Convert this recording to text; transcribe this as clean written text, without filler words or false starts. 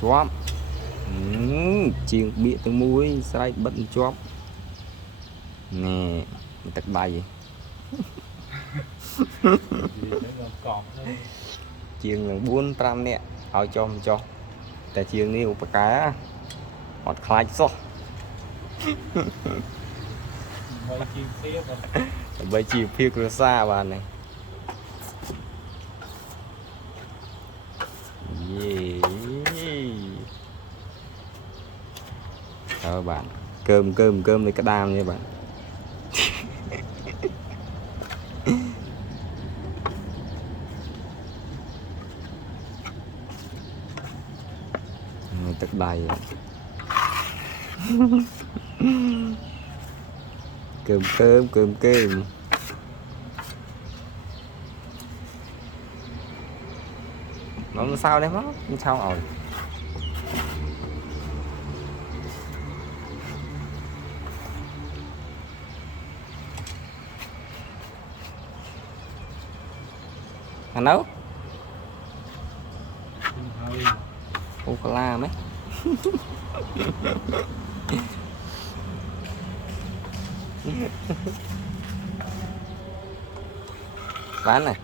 chóp chiên bịa từ muối sai bận chóp nè tật bài chiên là 4-5 nè ao choแต่chiênนี่อุปการะหอดคล้ายซะใบจีบพี่กระซ่าบานnày yeah. Bạn cơm này cái đam nha bạn tất đầy cơm nó sao đấy nó sao rồi anh nấu ô la mấy bán này